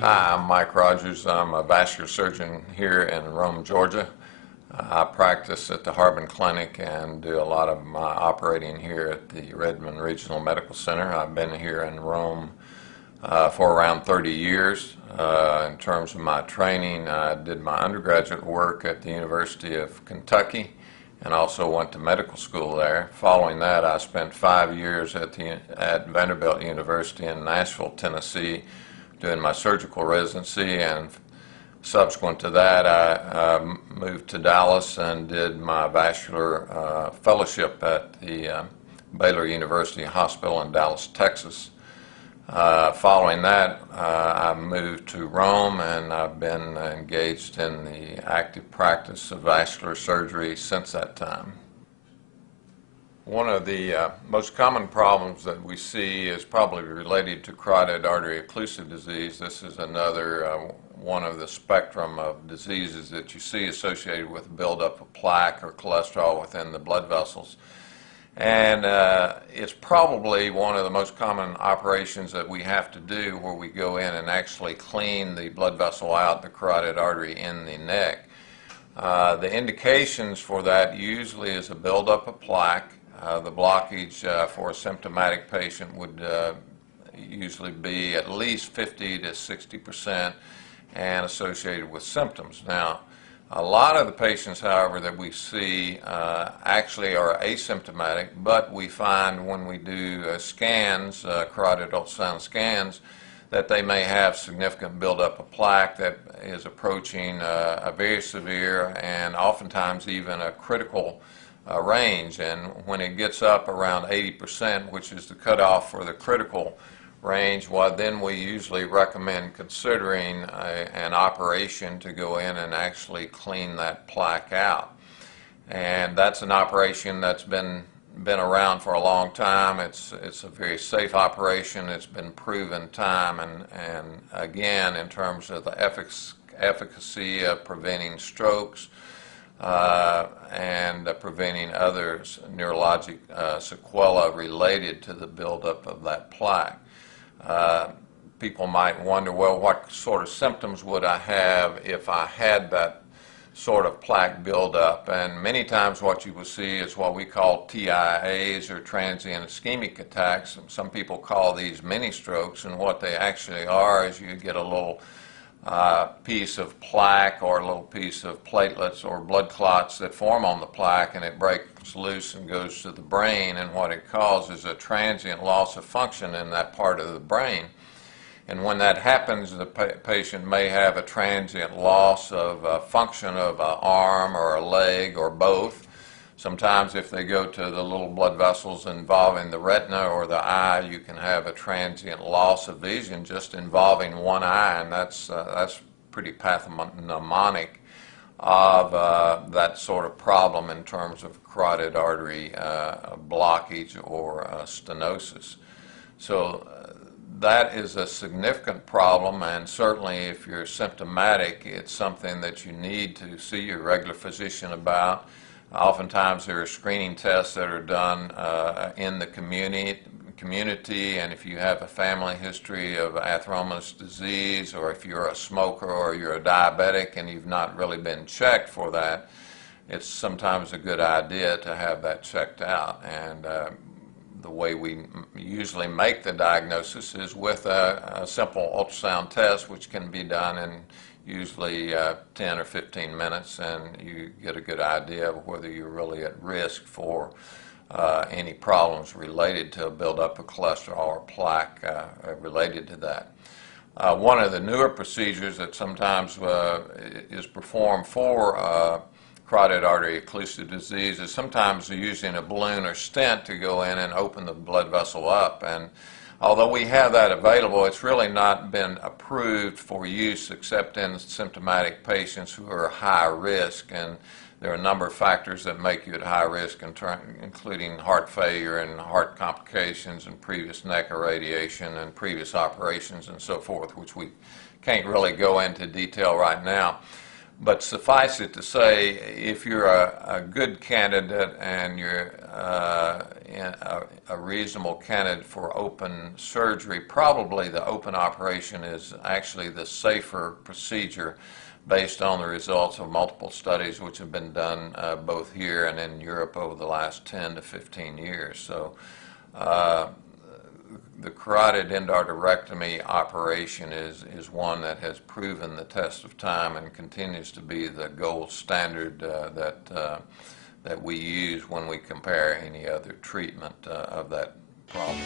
Hi, I'm Mike Rogers. I'm a vascular surgeon here in Rome, Georgia. I practice at the Harbin Clinic and do a lot of my operating here at the Redmond Regional Medical Center. I've been here in Rome for around 30 years. In terms of my training, I did my undergraduate work at the University of Kentucky and also went to medical school there. Following that, I spent 5 years at Vanderbilt University in Nashville, Tennessee, doing my surgical residency, and subsequent to that I moved to Dallas and did my vascular fellowship at the Baylor University Hospital in Dallas, Texas. Following that, I moved to Rome, and I've been engaged in the active practice of vascular surgery since that time. One of the most common problems that we see is probably related to carotid artery occlusive disease. This is another one of the spectrum of diseases that you see associated with buildup of plaque or cholesterol within the blood vessels. And it's probably one of the most common operations that we have to do, where we go in and actually clean the blood vessel out, the carotid artery in the neck. The indications for that usually is a buildup of plaque. The blockage for a symptomatic patient would usually be at least 50 to 60% and associated with symptoms. Now, a lot of the patients, however, that we see actually are asymptomatic, but we find when we do scans, carotid ultrasound scans, that they may have significant buildup of plaque that is approaching a very severe and oftentimes even a critical range. And when it gets up around 80%, which is the cutoff for the critical range, well, then we usually recommend considering an operation to go in and actually clean that plaque out. And that's an operation that's been around for a long time. It's a very safe operation. It's been proven time and again, in terms of the efficacy of preventing strokes and preventing other neurologic sequelae related to the buildup of that plaque. People might wonder, well, what sort of symptoms would I have if I had that sort of plaque buildup? And many times what you will see is what we call TIAs, or transient ischemic attacks. Some people call these mini strokes, and what they actually are is you get a little piece of plaque or a little piece of platelets or blood clots that form on the plaque, and it breaks loose and goes to the brain, and what it causes is a transient loss of function in that part of the brain. And when that happens, the patient may have a transient loss of function of an arm or a leg or both. Sometimes if they go to the little blood vessels involving the retina or the eye, you can have a transient loss of vision just involving one eye, and that's pretty pathognomonic of that sort of problem in terms of carotid artery blockage or stenosis. So that is a significant problem, and certainly if you're symptomatic, it's something that you need to see your regular physician about. Oftentimes there are screening tests that are done in the community, and if you have a family history of atheroma disease, or if you're a smoker or you're a diabetic and you've not really been checked for that, it's sometimes a good idea to have that checked out. And the way we usually make the diagnosis is with a simple ultrasound test, which can be done in usually 10 or 15 minutes, and you get a good idea of whether you're really at risk for any problems related to a buildup of cholesterol or plaque related to that. One of the newer procedures that sometimes is performed for carotid artery occlusive disease is sometimes using a balloon or stent to go in and open the blood vessel up. And although we have that available, it's really not been approved for use except in symptomatic patients who are high risk, and there are a number of factors that make you at high risk, including heart failure and heart complications and previous neck irradiation and previous operations and so forth, which we can't really go into detail right now. But suffice it to say, if you're a good candidate and you're a reasonable candidate for open surgery, probably the open operation is actually the safer procedure based on the results of multiple studies which have been done both here and in Europe over the last 10 to 15 years. So the carotid endarterectomy operation is one that has proven the test of time and continues to be the gold standard that we use when we compare any other treatment of that problem.